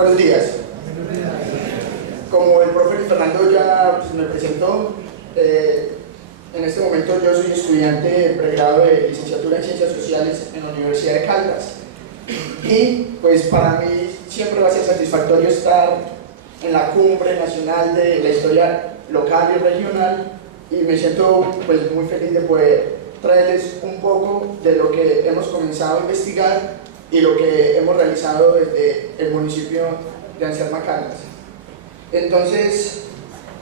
Buenos días. Como el profe Fernando ya me presentó, en este momento yo soy estudiante de pregrado de licenciatura en Ciencias Sociales en la Universidad de Caldas. Y pues para mí siempre va a ser satisfactorio estar en la cumbre nacional de la historia local y regional, y me siento pues muy feliz de poder traerles un poco de lo que hemos comenzado a investigar y lo que hemos realizado desde el municipio de Anserma Caldas. Entonces,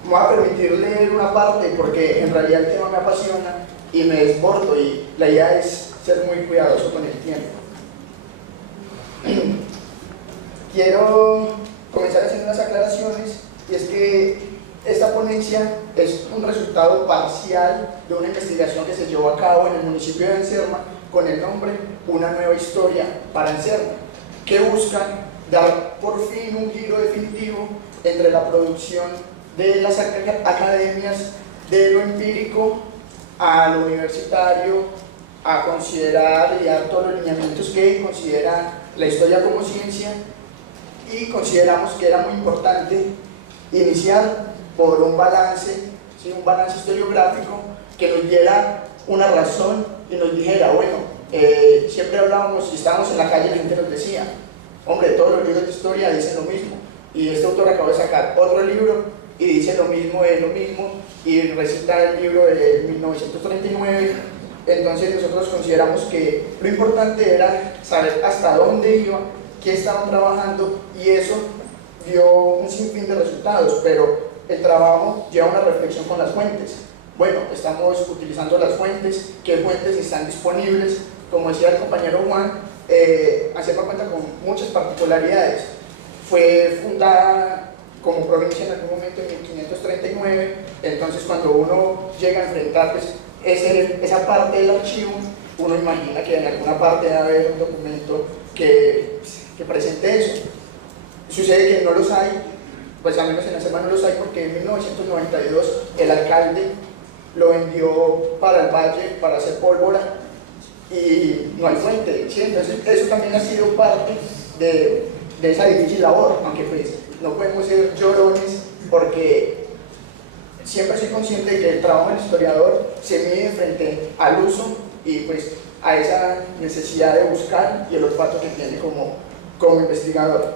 me voy a permitir leer una parte porque en realidad el tema me apasiona y me desbordo, y la idea es ser muy cuidadoso con el tiempo. Quiero comenzar haciendo unas aclaraciones, y es que esta ponencia es un resultado parcial de una investigación que se llevó a cabo en el municipio de Anserma con el nombre Una nueva historia para Anserma, que busca dar por fin un giro definitivo entre la producción de las academias, de lo empírico a lo universitario, a considerar y dar todos los lineamientos que considera la historia como ciencia, y consideramos que era muy importante iniciar por un balance, ¿sí? Un balance historiográfico que nos diera una razón y nos dijera, bueno, siempre hablábamos y estábamos en la calle y la gente nos decía, hombre, todos los libros de historia dicen lo mismo, y este autor acabó de sacar otro libro y dice lo mismo, y recita el libro de 1939. Entonces nosotros consideramos que lo importante era saber hasta dónde iba, qué estaban trabajando, y eso dio un sinfín de resultados, pero el trabajo lleva una reflexión con las fuentes. Bueno, estamos utilizando las fuentes, qué fuentes están disponibles. Como decía el compañero Juan, Anserma cuenta con muchas particularidades. Fue fundada como provincia en algún momento en 1539, entonces cuando uno llega a enfrentar pues, esa parte del archivo, uno imagina que en alguna parte debe haber un documento que presente eso. Sucede que no los hay, pues al menos en Anserma no los hay, porque en 1992 el alcalde lo vendió para el valle para hacer pólvora y no hay fuente, ¿sí? Entonces eso también ha sido parte de esa difícil labor, aunque pues no podemos ser llorones, porque siempre soy consciente de que el trabajo del historiador se mide frente al uso y pues a esa necesidad de buscar y el olfato que tiene como investigador.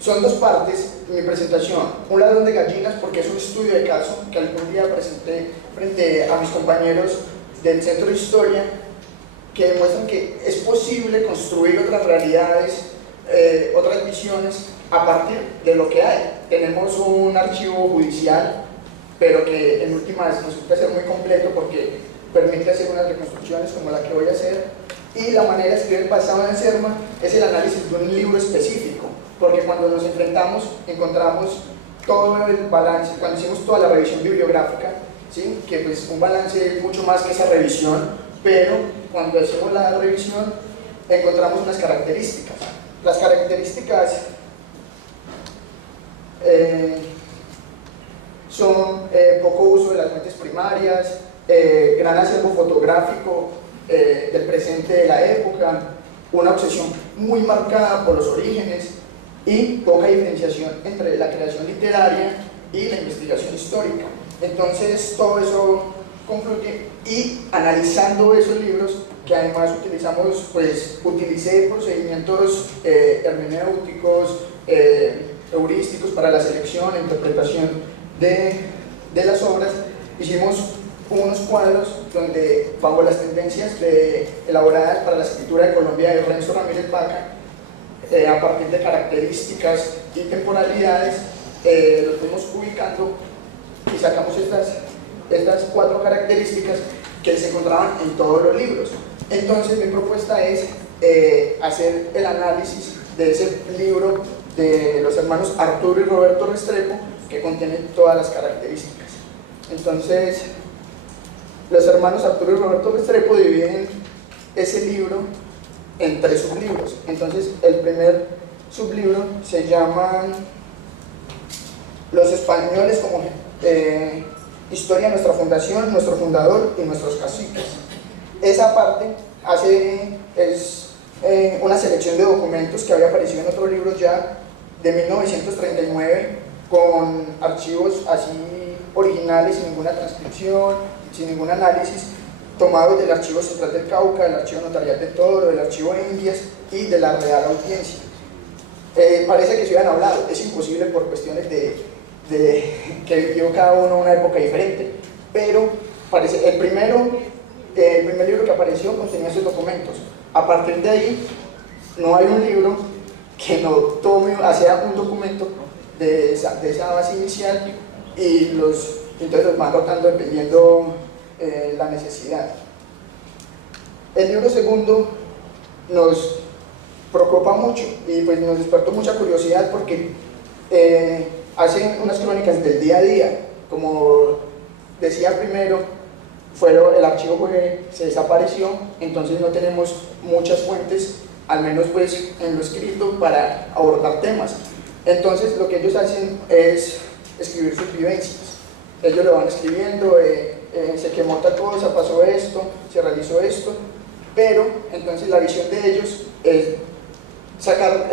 Son dos partes mi presentación. Un ladrón de gallinas, porque es un estudio de caso que algún día presenté frente a mis compañeros del Centro de Historia, que demuestran que es posible construir otras realidades, otras visiones a partir de lo que hay. Tenemos un archivo judicial, pero que en últimas resulta ser muy completo porque permite hacer unas reconstrucciones como la que voy a hacer, y la manera de escribir basado en Anserma es el análisis de un libro específico, porque cuando nos enfrentamos encontramos todo el balance, cuando hicimos toda la revisión bibliográfica, ¿sí? Que pues un balance es mucho más que esa revisión, pero cuando hacemos la revisión encontramos unas características. Las características son poco uso de las fuentes primarias, gran acervo fotográfico del presente de la época, una obsesión muy marcada por los orígenes y poca diferenciación entre la creación literaria y la investigación histórica. Entonces todo eso confluye, y analizando esos libros, que además utilicé procedimientos hermenéuticos, heurísticos para la selección e interpretación de las obras, hicimos unos cuadros donde, bajo las tendencias elaboradas para la escritura de Colombia de Renzo Ramírez Vaca, a partir de características y temporalidades, los fuimos ubicando y sacamos estas 4 características que se encontraban en todos los libros. Entonces mi propuesta es hacer el análisis de ese libro de los hermanos Arturo y Roberto Restrepo, que contiene todas las características. Entonces, los hermanos Arturo y Roberto Restrepo dividen ese libro en 3 sublibros. Entonces, el primer sublibro se llama Los españoles como historia de nuestra fundación, nuestro fundador y nuestros caciques. Esa parte es una selección de documentos que había aparecido en otros libros ya de 1939, con archivos así originales, sin ninguna transcripción, sin ningún análisis, tomados del Archivo Central del Cauca, del Archivo Notarial de Toro, del Archivo de Indias y de la Real Audiencia. Parece que se hubieran hablado, es imposible por cuestiones de que vivió cada uno una época diferente, pero parece, el primer libro que apareció contenía esos documentos. A partir de ahí, no hay un libro que no tome, sea un documento de esa base inicial y entonces los van rotando dependiendo la necesidad. El libro segundo nos preocupa mucho y pues nos despertó mucha curiosidad porque hacen unas crónicas del día a día. Como decía primero, el archivo se desapareció, entonces no tenemos muchas fuentes, al menos pues en lo escrito, para abordar temas. Entonces lo que ellos hacen es escribir sus vivencias. Ellos lo van escribiendo, se quemó tal cosa, pasó esto, se realizó esto, pero entonces la visión de ellos es sacar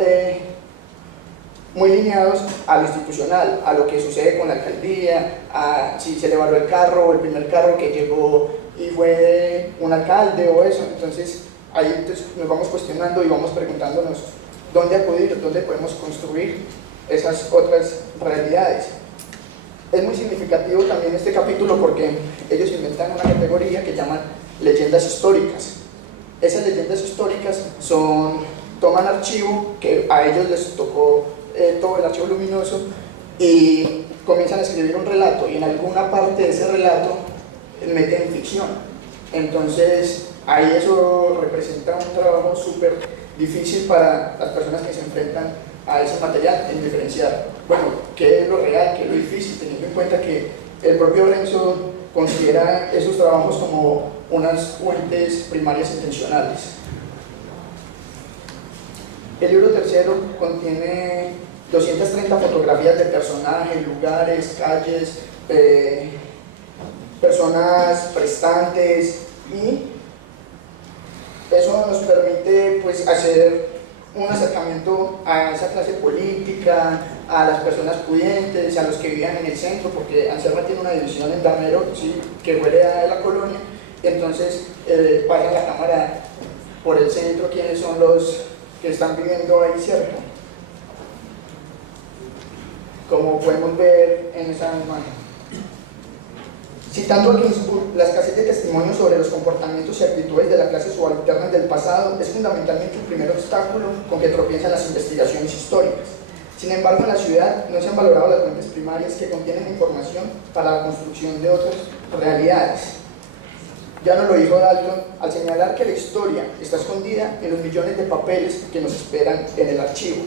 muy lineados a lo institucional, a lo que sucede con la alcaldía, a si se le evaluó el carro o el primer carro que llegó y fue un alcalde o eso. Entonces ahí nos vamos cuestionando y vamos preguntándonos dónde acudir, dónde podemos construir esas otras realidades. Es muy significativo también este capítulo porque ellos inventan una categoría que llaman leyendas históricas. Esas leyendas históricas toman archivo, que a ellos les tocó todo el archivo luminoso, y comienzan a escribir un relato, y en alguna parte de ese relato meten ficción. Entonces ahí eso representa un trabajo súper difícil para las personas que se enfrentan a ese material, en diferenciar, bueno, qué es lo real, qué es lo difícil, teniendo en cuenta que el propio Renzo considera esos trabajos como unas fuentes primarias intencionales. El libro tercero contiene 230 fotografías de personajes, lugares, calles, personas prestantes, y eso nos permite pues hacer un acercamiento a esa clase política, a las personas pudientes, a los que vivían en el centro, porque Anserma tiene una división en Damero, ¿sí?, que huele a la colonia, y entonces pasa la cámara por el centro, quiénes son los que están viviendo ahí cerca, como podemos ver en esa imagen. Citando a Ginsburg, la escasez de testimonios sobre los comportamientos y actitudes de la clase subalterna del pasado es fundamentalmente el primer obstáculo con que tropiezan las investigaciones históricas. Sin embargo, en la ciudad no se han valorado las fuentes primarias que contienen información para la construcción de otras realidades. Ya nos lo dijo Dalton al señalar que la historia está escondida en los millones de papeles que nos esperan en el archivo.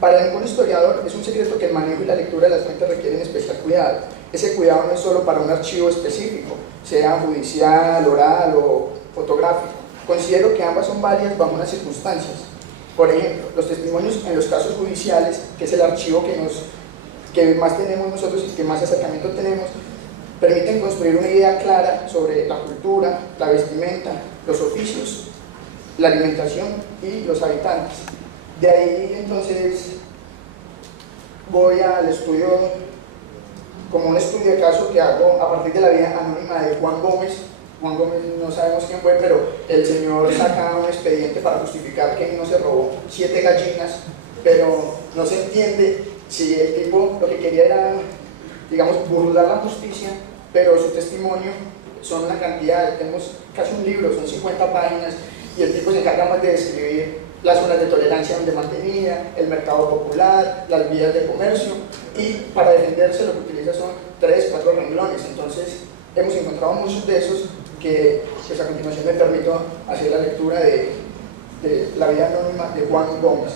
Para ningún historiador es un secreto que el manejo y la lectura de las fuentes requieren especial cuidado. Ese cuidado no es solo para un archivo específico, sea judicial, oral o fotográfico. Considero que ambas son válidas bajo unas circunstancias. Por ejemplo, los testimonios en los casos judiciales, que es el archivo que más tenemos nosotros y que más acercamiento tenemos, permiten construir una idea clara sobre la cultura, la vestimenta, los oficios, la alimentación y los habitantes. De ahí entonces voy al estudio, como un estudio de caso que hago a partir de la vida anónima de Juan Gómez. Juan Gómez no sabemos quién fue, pero el señor saca un expediente para justificar que no se robó 7 gallinas, pero no se entiende si el tipo lo que quería era, digamos, burlar la justicia, pero su testimonio son una cantidad, tenemos casi un libro, son 50 páginas, y el tipo se encarga más de describir las zonas de tolerancia donde mantenía, el mercado popular, las vías de comercio, y para defenderse lo que utiliza son 3, 4 renglones. Entonces hemos encontrado muchos de esos que pues, a continuación me permito hacer la lectura de la vida anónima de Juan Gómez.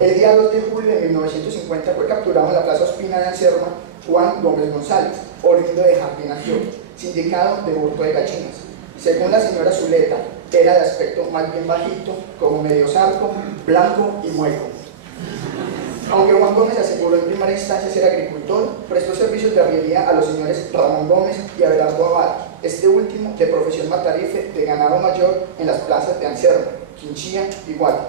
El día 2 de julio de 1950 fue capturado en la Plaza Ospina de Anserma Juan Gómez González, oriundo de Jardín, Antioquia, sindicado de hurto de gallinas. Según la señora Zuleta, era de aspecto más bien bajito, como medio zarco, blanco y mueco. Aunque Juan Gómez aseguró en primera instancia ser agricultor, prestó servicios de arriería a los señores Ramón Gómez y Abelardo Abad, este último de profesión matarife de ganado mayor en las plazas de Anserma, Quinchía y Guática.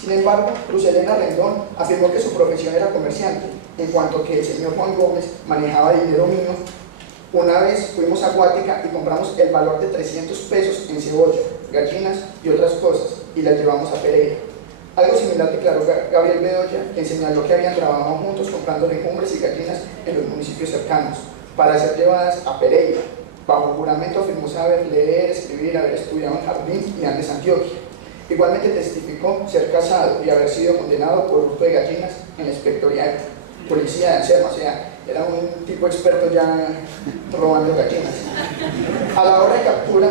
Sin embargo, Luz Helena Rendón afirmó que su profesión era comerciante, en cuanto que el señor Juan Gómez manejaba dinero mío. Una vez fuimos a Guática y compramos el valor de 300 pesos en cebolla, gallinas y otras cosas, y las llevamos a Pereira. Algo similar declaró Gabriel Bedoya, quien señaló que habían trabajado juntos comprando legumbres y gallinas en los municipios cercanos, para ser llevadas a Pereira. Bajo juramento afirmó saber leer, escribir, haber estudiado en Jardín y antes Antioquia. Igualmente testificó ser casado y haber sido condenado por hurto de gallinas en la inspectoría de policía de Anserma, o sea, era un tipo experto ya robando gallinas. A la hora de captura,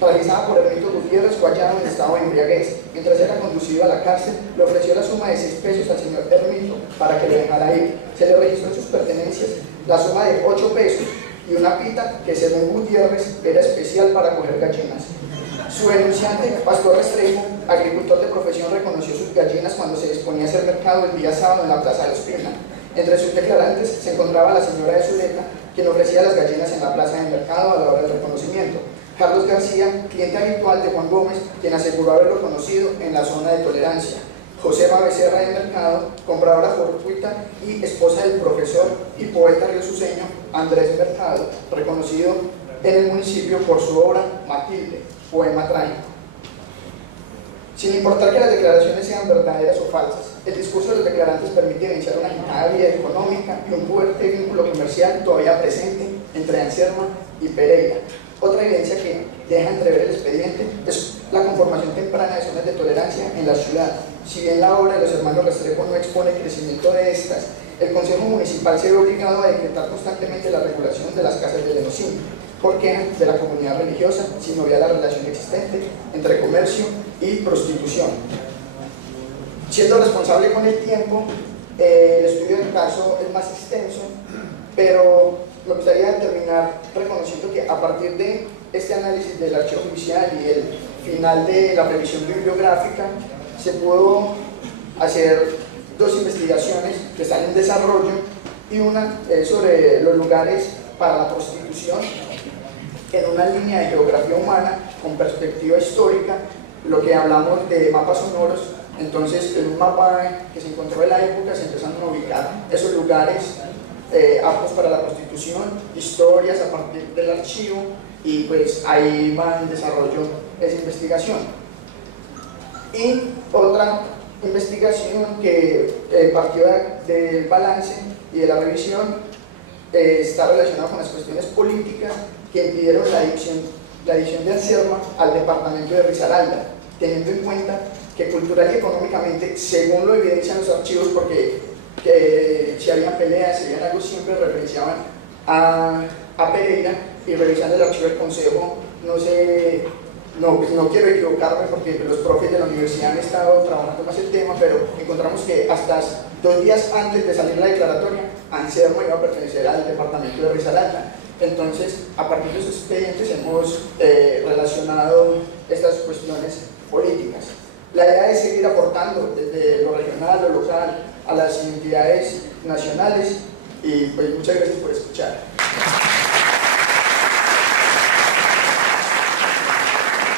realizada por Ernesto Gutiérrez, fue hallado en estado de embriaguez. Mientras era conducido a la cárcel, le ofreció la suma de 6 pesos al señor Ernesto para que lo dejara ir. Se le registró en sus pertenencias la suma de 8 pesos y una pita que, según Gutiérrez, era especial para coger gallinas. Su denunciante, Pastor Restrepo, agricultor de profesión, reconoció sus gallinas cuando se disponía a hacer mercado el día sábado en la Plaza de la Espina. Entre sus declarantes se encontraba la señora de Zuleta, quien ofrecía las gallinas en la plaza de mercado a la hora del reconocimiento. Carlos García, cliente habitual de Juan Gómez, quien aseguró haberlo conocido en la zona de Tolerancia. Josefa Becerra de Mercado, compradora fortuita y esposa del profesor y poeta riosuceño Andrés Mercado, reconocido en el municipio por su obra Matilde, poema trágico. Sin importar que las declaraciones sean verdaderas o falsas, el discurso de los declarantes permite evidenciar una agitada vida económica y un fuerte vínculo comercial todavía presente entre Anserma y Pereira. Otra evidencia que deja entrever el expediente es la conformación temprana de zonas de tolerancia en la ciudad. Si bien la obra de los hermanos Restrepo no expone el crecimiento de estas, el Consejo Municipal se ve obligado a decretar constantemente la regulación de las casas de Lenosín, por queja de la comunidad religiosa, sin obviar la relación existente entre comercio y prostitución. Siendo responsable con el tiempo, el estudio del caso es más extenso, pero me gustaría terminar reconociendo que a partir de este análisis del archivo judicial y el final de la revisión bibliográfica, se pudo hacer 2 investigaciones que están en desarrollo, y una sobre los lugares para la prostitución en una línea de geografía humana con perspectiva histórica, lo que hablamos de mapas sonoros. Entonces, en un mapa que se encontró de la época se empezaron a ubicar esos lugares aptos para la prostitución, historias a partir del archivo, y pues ahí va en desarrollo esa investigación. Y otra investigación que partió del balance y de la revisión está relacionada con las cuestiones políticas que impidieron la adhesión de Anserma al departamento de Risaralda, teniendo en cuenta que cultural y económicamente, según lo evidencian los archivos, porque si habían peleas, si habían algo, siempre referenciaban a Pereira, y revisando el archivo del Consejo, no quiero equivocarme porque los profes de la universidad han estado trabajando más el tema, pero encontramos que hasta 2 días antes de salir la declaratoria, Anserma iba a pertenecer al departamento de Risaralda. Entonces, a partir de esos expedientes hemos relacionado estas cuestiones políticas. La idea es seguir aportando desde lo regional, lo local, a las entidades nacionales, y pues muchas gracias por escuchar.